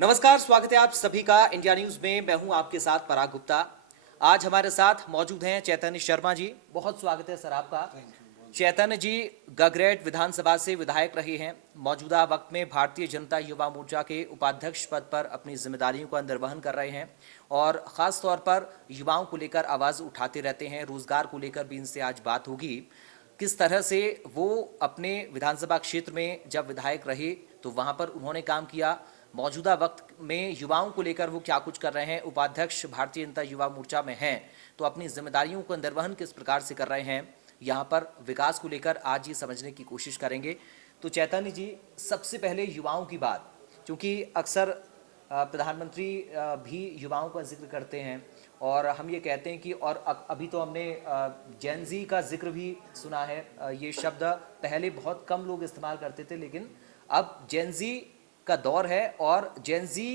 नमस्कार, स्वागत है आप सभी का इंडिया न्यूज में। मैं हूं आपके साथ पराग गुप्ता। आज हमारे साथ मौजूद हैं चैतन्य शर्मा जी। बहुत स्वागत है सर आपका। चैतन्य जी गगरेट विधानसभा से विधायक रहे हैं। मौजूदा वक्त में भारतीय जनता युवा मोर्चा के उपाध्यक्ष पद पर अपनी जिम्मेदारियों का निर्वहन कर रहे हैं और खास तौर पर युवाओं को लेकर आवाज उठाते रहते हैं। रोजगार को लेकर भी इनसे आज बात होगी। किस तरह से वो अपने विधानसभा क्षेत्र में जब विधायक रहे तो वहां पर उन्होंने काम किया, मौजूदा वक्त में युवाओं को लेकर वो क्या कुछ कर रहे हैं, उपाध्यक्ष भारतीय जनता युवा मोर्चा में हैं तो अपनी जिम्मेदारियों का निर्वहन किस प्रकार से कर रहे हैं, यहाँ पर विकास को लेकर आज ये समझने की कोशिश करेंगे। तो चैतन्य जी, सबसे पहले युवाओं की बात, क्योंकि अक्सर प्रधानमंत्री भी युवाओं का जिक्र करते हैं और हम ये कहते हैं कि और अभी तो हमने जेनजी का जिक्र भी सुना है। ये शब्द पहले बहुत कम लोग इस्तेमाल करते थे, लेकिन अब जेनजी का दौर है और जेनजी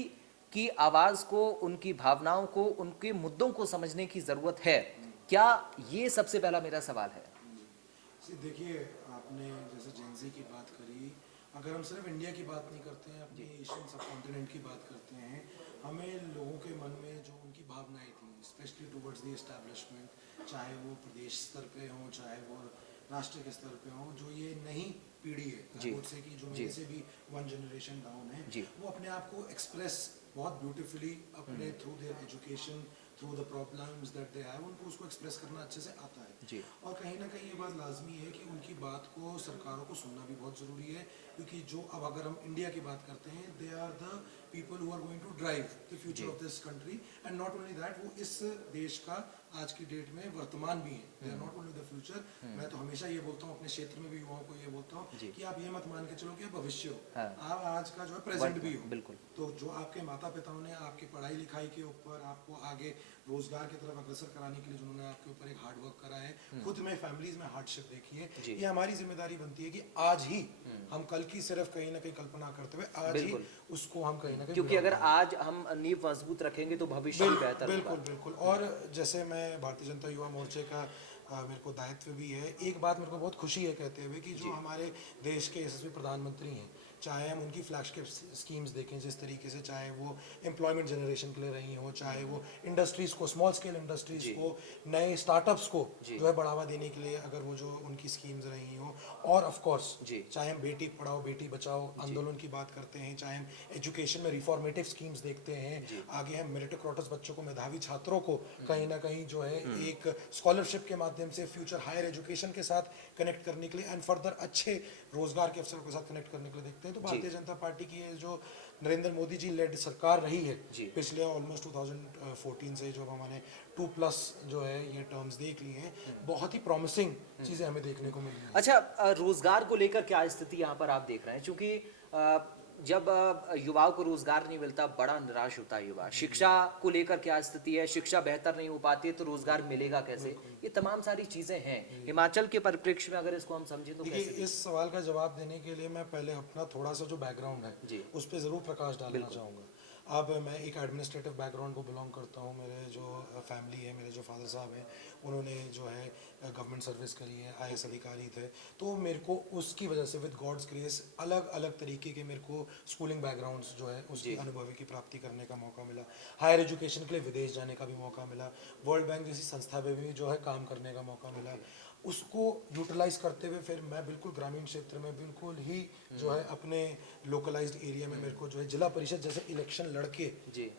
की आवाज़ को, उनकी भावनाओं को, उनके मुद्दों को समझने की ज़रूरत है। क्या ये सबसे पहला मेरा सवाल है। देखिए, आपने जैसे जेंजी की बात करी, अगर हम सिर्फ इंडिया की बात नहीं करते हैं, अपने एशियन सब कॉन्टिनेंट की बात करते हैं, हमें लोगों के मन में जो उनकी भावनाएं थी, स्पेशली टुवर्ड्स द एस्टैब्लिशमेंट, चाहे वो प्रदेश स्तर पे हों, चाहे वो राष्ट्र के स्तर पे हों, जो ये नई पीढ़ी है उससे कि जो मेरे से भी वन जनरेशन डाउन है, वो अपने आप को एक्सप्रेस बहुत ब्यूटीफुली अपने through their education, through the problems that they have, उनको उसको एक्सप्रेस करना अच्छे से आता है। और कहीं ना कहीं ये बात लाजमी है कि उनकी बात को सरकारों को सुनना भी बहुत ज़रूरी है, क्योंकि जो अब अगर हम इंडिया की बात करते हैं, they are the people who are going to drive the future of this country, and not only that, वो इस देश का आज की डेट में वर्तमान भी है। They are not only the future. मैं तो हमेशा ये बोलता हूँ, अपने क्षेत्र में भी युवाओं को ये बोलता हूँ कि आप ये मत मान के चलो कि आप भविष्य हो, आप आज का जो है प्रेजेंट भी हो। बिल्कुल। तो जो आपके माता पिताओं ने आपकी पढ़ाई लिखाई के ऊपर, आपको आगे रोजगार की तरफ अग्रसर कराने के लिए जिन्होंने आपके ऊपर एक हार्ड वर्क करा है, खुद में फैमिलीज में हार्डशिप देखी है, ये हमारी जिम्मेदारी बनती है कि आज ही हम कल की सिर्फ कहीं ना कहीं कल्पना करते हुए आज ही उसको हम कहीं ना कहीं, क्योंकि अगर आज हम नींव मजबूत रखेंगे तो भविष्य भी बेहतर होगा। बिल्कुल बिल्कुल। और जैसे मैं भारतीय जनता युवा मोर्चे का मेरे को दायित्व भी है, एक बात मेरे को बहुत खुशी है कहते हुए कि जो हमारे देश के यशस्वी प्रधानमंत्री हैं, चाहे हम उनकी फ्लैगशिप स्कीम्स देखें जिस तरीके से, चाहे वो एम्प्लॉयमेंट जनरेशन के लिए रही हो, चाहे वो इंडस्ट्रीज़ को, स्मॉल स्केल इंडस्ट्रीज़ को, नए स्टार्टअप्स को जो है बढ़ावा देने के लिए अगर वो जो उनकी स्कीम्स रही हो, और ऑफ कोर्स चाहे हम बेटी पढ़ाओ बेटी बचाओ आंदोलन की बात करते हैं, चाहे हम एजुकेशन में रिफॉर्मेटिव स्कीम्स देखते हैं, आगे हम मेरिटोक्रेटस बच्चों को, मेधावी छात्रों को कहीं ना कहीं जो है एक स्कॉलरशिप के माध्यम से फ्यूचर हायर एजुकेशन के साथ कनेक्ट करने के लिए एंड फर्दर अच्छे रोजगार के अवसरों के साथ कनेक्ट करने के लिए देखते हैं। तो भारतीय जनता पार्टी की ये जो नरेंद्र मोदी जी लेड सरकार रही है पिछले ऑलमोस्ट 2014 से, जो हमारे 2+ जो है ये टर्म्स देख लिए हैं, बहुत ही प्रॉमिसिंग चीज़ें हमें देखने को मिली हैं। अच्छा, रोजगार को लेकर क्या स्थिति यहाँ पर आप देख रहे हैं? क्योंकि जब युवाओं को रोजगार नहीं मिलता, बड़ा निराश होता है युवा। शिक्षा को लेकर क्या स्थिति है? शिक्षा बेहतर नहीं हो पाती है तो रोजगार मिलेगा कैसे? ये तमाम सारी चीजें हैं। हिमाचल के परिप्रेक्ष्य में अगर इसको हम समझें तो देखिए, कैसे? इस सवाल का जवाब देने के लिए मैं पहले अपना थोड़ा सा जो बैकग्राउंड है उस पर ज़रूर प्रकाश डालना चाहूँगा। अब मैं एक एडमिनिस्ट्रेटिव बैकग्राउंड को बिलोंग करता हूँ। मेरे जो फैमिली है, मेरे जो फादर साहब हैं, उन्होंने जो है गवर्नमेंट सर्विस करी है, IAS अधिकारी थे। तो मेरे को उसकी वजह से विद गॉड्स ग्रेस अलग अलग तरीके के मेरे को स्कूलिंग बैकग्राउंड्स जो है उसकी अनुभवी की प्राप्ति करने का मौका मिला। हायर एजुकेशन के लिए विदेश जाने का भी मौका मिला, वर्ल्ड बैंक जैसी संस्था में भी जो है काम करने का मौका मिला। उसको यूटिलाइज करते हुए फिर मैं बिल्कुल ग्रामीण क्षेत्र में बिल्कुल ही जो है अपने लोकलाइज्ड एरिया में मेरे को जो है जिला परिषद जैसे इलेक्शन लड़के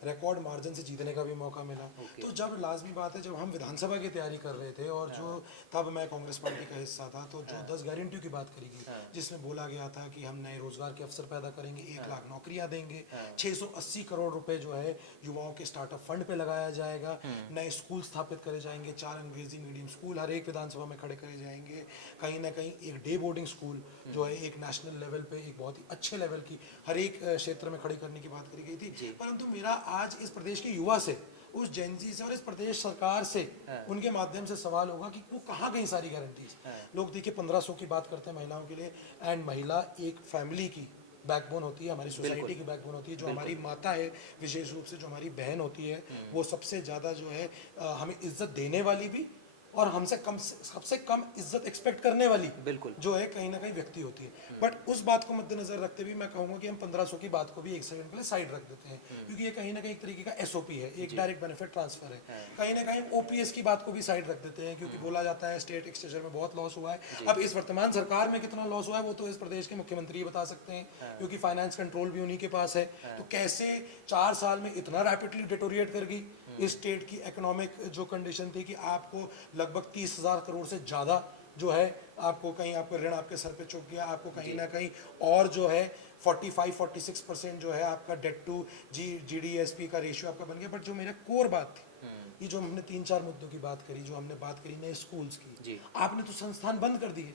रिकॉर्ड मार्जिन से जीतने का भी मौका मिला। तो जब लाजमी बात है, जब हम विधानसभा की तैयारी कर रहे थे और जो तब मैं कांग्रेस पार्टी का हिस्सा था, तो जो 10 गारंटियों की बात करी गई, जिसमें बोला गया था कि हम नए रोजगार के अवसर पैदा करेंगे, 1 लाख नौकरियां देंगे, 680 करोड़ रुपए जो है युवाओं के स्टार्टअप फंड पे लगाया जाएगा, नए स्कूल स्थापित करे जाएंगे, 4 अंग्रेजी मीडियम स्कूल हर एक विधानसभा में खड़े करे जाएंगे, कहीं ना कहीं एक डे बोर्डिंग स्कूल जो है एक नेशनल लेवल पे एक बहुत ही अच्छे लेवल की हर एक क्षेत्र में खड़ी करने की बात करी गई थी। परंतु मेरा आज इस प्रदेश के युवा से, उस जेनजी से और इस प्रदेश सरकार से उनके माध्यम से सवाल होगा कि वो कहाँ गई सारी गारंटीज। लोग देखिए 1500 की बात करते हैं महिलाओं के लिए, एंड महिला एक फैमिली की बैकबोन होती है, हमारी सोसाइटी की बैकबोन होती है। जो हमारी माता है, विशेष रूप से जो हमारी बहन होती है, वो सबसे ज़्यादा जो है हमें इज्जत देने वाली भी और हमसे कम सबसे कम इज्जत एक्सपेक्ट करने वाली बिल्कुल। जो है कहीं ना कहीं व्यक्ति होती है। बट उस बात को मद्देनजर रखते हुए मैं कहूंगा कि हम 1500 की बात को भी एक सेकंड के लिए साइड रख देते हैं, क्योंकि ये कहीं ना कहीं एक तरीके का एसओपी है, एक डायरेक्ट बेनिफिट ट्रांसफर है। कहीं ना कहीं ओपीएस की बात को भी साइड रख देते हैं, क्योंकि बोला जाता है स्टेट एक्सचेंजर में बहुत लॉस हुआ है। अब इस वर्तमान सरकार में कितना लॉस हुआ है वो तो इस प्रदेश के मुख्यमंत्री ही बता सकते हैं, क्योंकि फाइनेंस कंट्रोल भी उन्हीं के पास है। तो कैसे 4 साल में इतना रैपिडली डिटोरिएट कर गई इस स्टेट की इकोनॉमिक जो कंडीशन थी कि आपको लगभग 30,000 करोड़ से ज़्यादा जो है आपको कहीं आपको ऋण आपके सर पे चुक गया, आपको कहीं ना कहीं और जो है 45-46% जो है आपका डेट टू जीडीएसपी का रेशियो आपका बन गया। बट जो मेरा कोर बात थी, ये जो हमने 3-4 मुद्दों की बात करी, जो हमने बात करी नए स्कूल्स की, आपने तो संस्थान बंद कर दिए।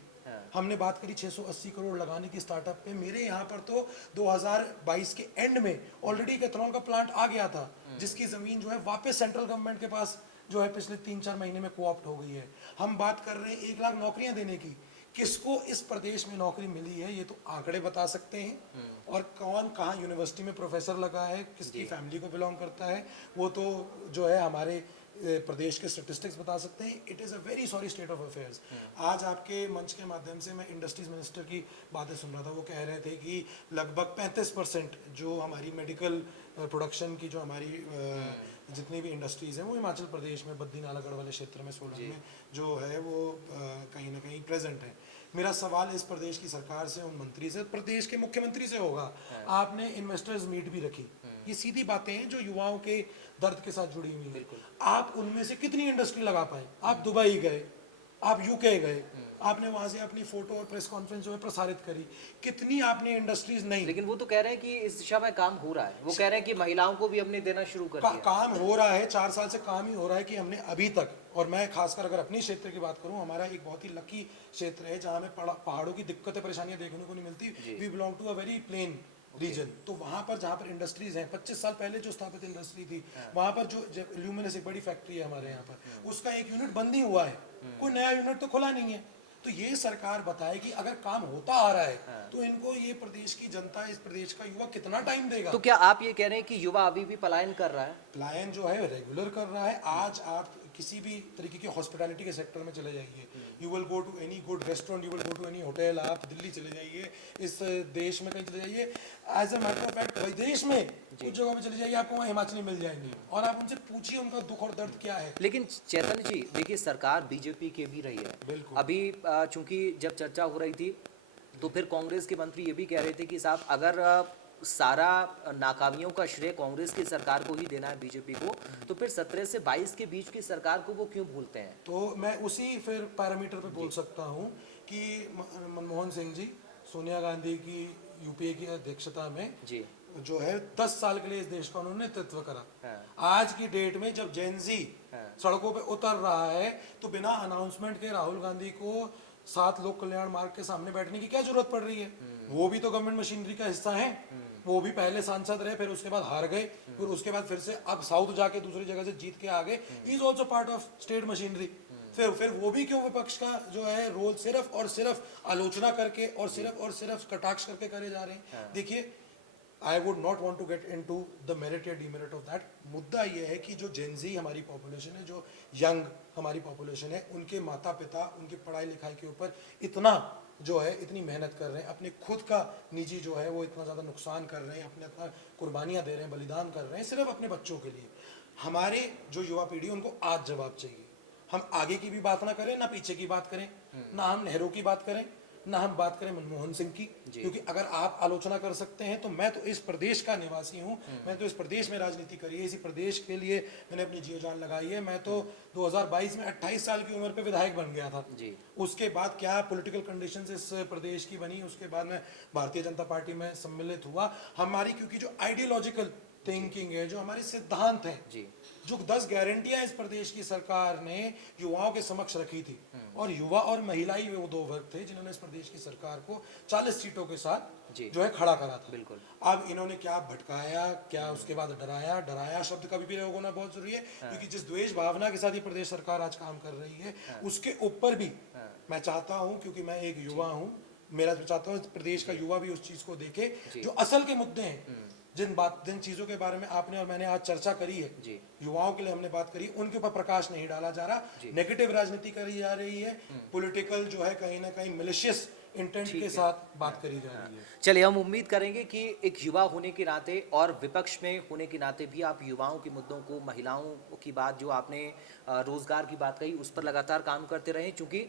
हमने बात करी 680 करोड़ लगाने की स्टार्टअप पे। मेरे यहाँ पर तो 2022 के एंड में ऑलरेडी एक एथेनॉल का प्लांट आ गया था, जिसकी जमीन जो है वापस सेंट्रल गवर्नमेंट के पास जो है पिछले 3-4 महीने में कोऑप्ट हो गई है। हम बात कर रहे हैं 1 लाख नौकरियां देने की। किसको इस प्रदेश में नौकरी मिली है ये तो आंकड़े बता सकते हैं, और कौन कहाँ यूनिवर्सिटी में प्रोफेसर लगा है, किसकी फैमिली को बिलोंग करता है, वो तो जो है हमारे प्रदेश के स्टेटिस्टिक्स बता सकते हैं। It is a very sorry state of affairs. आज आपके मंच के माध्यम से मैं इंडस्ट्रीज मिनिस्टर की बातें सुन रहा था, वो कह रहे थे कि लगभग 35% जो हमारी मेडिकल प्रोडक्शन की जो हमारी जितनी भी इंडस्ट्रीज़ हैं वो हिमाचल प्रदेश में बद्दी नालागढ़ वाले क्षेत्र में सोलन में जो है वो कहीं ना कहीं प्रेजेंट है। मेरा सवाल इस प्रदेश की सरकार से, उन मंत्री से, प्रदेश के मुख्यमंत्री से होगा, आपने इन्वेस्टर्स मीट भी रखी, ये सीधी बातें हैं जो युवाओं के दर्द के साथ जुड़ी हुई है। आप उनमें से कितनी इंडस्ट्री लगा पाए? आप दुबई गए, आप यूके गए, आपने वहां से अपनी फोटो और प्रेस कॉन्फ्रेंस जो है प्रसारित करी, कितनी आपने इंडस्ट्रीज नहीं। लेकिन वो तो कह रहे हैं कि इस दिशा में काम हो रहा है, वो कह रहे हैं कि महिलाओं को भी हमने देना शुरू कर दिया। काम हो रहा है, 4 साल से काम ही हो रहा है कि हमने अभी तक, और मैं खासकर अगर अपनी क्षेत्र की बात करूं, हमारा एक बहुत ही लकी क्षेत्र है जहां हमें पहाड़ों की दिक्कतें परेशानियां देखने को नहीं मिलती। We belong to a very plain region. तो वहां पर जहां पर इंडस्ट्रीज हैं, 25 साल पहले जो स्थापित इंडस्ट्री थी, वहां पर जो ल्यूमिनस एक बड़ी फैक्ट्री है हमारे यहाँ पर, उसका एक यूनिट बंद ही हुआ है, कोई नया यूनिट तो खुला नहीं है। तो ये सरकार बताए कि अगर काम होता आ रहा है तो इनको ये प्रदेश की जनता, इस प्रदेश का युवा कितना टाइम देगा? तो क्या आप ये कह रहे हैं कि युवा अभी भी पलायन कर रहा है? पलायन जो है रेगुलर कर रहा है। आज आप किसी भी तरीके के हॉस्पिटैलिटी के सेक्टर में चले जाइए, you will go to any good restaurant, you will go to any hotel, आप दिल्ली चले जाइए, इस देश में कहीं चले जाइए, as a matter of fact विदेश में कुछ जगह पे चले जाइए, आपको वहाँ हिमाचली मिल जाएंगे, और आप उनसे पूछिए उनका दुख और दर्द क्या है। लेकिन चैतन्य जी देखिए, सरकार बीजेपी के भी रही है। बिल्कुल। अभी चूंकि जब चर्चा हो रही थी तो फिर कांग्रेस के मंत्री ये भी कह रहे थे कि साहब अगर सारा नाकामियों का श्रेय कांग्रेस की सरकार को ही देना है बीजेपी को, तो फिर 17 से 22 के बीच की सरकार को वो क्यों भूलते हैं? तो मैं उसी फिर पैरामीटर पे बोल सकता हूँ कि मनमोहन सिंह जी, सोनिया गांधी की यूपीए की अध्यक्षता में जी जो है 10 साल के लिए इस देश का उन्होंने नेतृत्व करा। आज की डेट में जब जेनजी सड़कों पे उतर रहा है तो बिना अनाउंसमेंट के राहुल गांधी को 7 लोक कल्याण मार्ग के सामने बैठने की क्या जरूरत पड़ रही है? वो भी तो गवर्नमेंट मशीनरी का हिस्सा है। वो भी पहले सांसद रहे, फिर उसके बाद हार गए, फिर उसके बाद फिर से अब साउथ जाके दूसरी जगह से जीत के आ गए। He is also part of state machinery. फिर वो भी क्यों विपक्ष का जो है रोल सिर्फ और सिर्फ आलोचना करके और सिर्फ कटाक्ष करके करे जा रहे हैं? देखिए, I would not want to get into the merit या डीमेरिट ऑफ दैट। मुद्दा ये है कि जो जेनजी हमारी पॉपुलेशन है, जो यंग हमारी पॉपुलेशन है, उनके माता पिता उनकी पढ़ाई लिखाई के ऊपर इतना जो है इतनी मेहनत कर रहे हैं, अपने खुद का निजी जो है वो इतना ज़्यादा नुकसान कर रहे हैं, अपने इतना कुर्बानियाँ दे रहे हैं, बलिदान कर रहे हैं सिर्फ अपने बच्चों के लिए। हमारे जो युवा पीढ़ी उनको आज जवाब चाहिए। हम आगे की भी बात ना करें, ना पीछे की बात करें, ना हम नेहरू की बात करें, ना हम बात करें मनमोहन सिंह की, क्योंकि अगर आप आलोचना कर सकते हैं तो मैं तो इस प्रदेश का निवासी हूं, मैं तो इस प्रदेश में राजनीति करी है, इसी प्रदेश के लिए मैंने अपनी जीव जान लगाई है। मैं तो 2022 में 28 साल की उम्र पे विधायक बन गया था जी। उसके बाद क्या पॉलिटिकल कंडीशंस इस प्रदेश की बनी, उसके बाद मैं भारतीय जनता पार्टी में सम्मिलित हुआ। हमारी क्योंकि जो आइडियोलॉजिकल थिंकिंग है, जो हमारे सिद्धांत हैं जी, जो 10 गारंटियां इस प्रदेश की सरकार ने युवाओं के समक्ष रखी थी, और युवा और महिला ही वो 2 वर्ग थे जिन्होंने इस प्रदेश की सरकार को 40 सीटों के साथ जो है खड़ा करा था। बिल्कुल। अब इन्होंने क्या भटकाया, क्या उसके बाद डराया शब्द का भी प्रयोग होना बहुत जरूरी है, क्योंकि जिस द्वेष भावना के साथ ये प्रदेश सरकार आज काम कर रही है उसके ऊपर भी मैं चाहता हूँ, क्योंकि मैं एक युवा हूँ, मेरा चाहता हूँ प्रदेश का युवा भी उस चीज को देखे जो असल के मुद्दे हैं, जिन चीज़ों के बारे में आपने और मैंने आज चर्चा करी है, जी। युवाओं के लिए हमने बात करी, उनके ऊपर प्रकाश नहीं डाला जा रहा, नेगेटिव राजनीति करी जा रही है, पॉलिटिकल जो है कहीं ना कहीं मिलिशियस इंटेंट के साथ बात करी जा रही है। चलिए, हम उम्मीद करेंगे कि एक युवा होने के नाते और विपक्ष में होने के नाते भी आप युवाओं के मुद्दों को, महिलाओं की बात, जो आपने रोजगार की बात कही, उस पर लगातार काम करते रहें, क्योंकि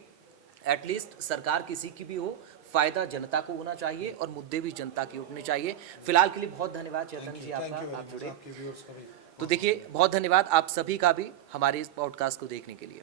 एटलीस्ट सरकार किसी की भी हो, फायदा जनता को होना चाहिए और मुद्दे भी जनता के उठने चाहिए। फिलहाल के लिए बहुत धन्यवाद चैतन्य जी थैंक आपका, यू आप जुड़े। आपके व्यूअर्स का भी। तो देखिए, बहुत धन्यवाद आप सभी का भी हमारे इस पॉडकास्ट को देखने के लिए।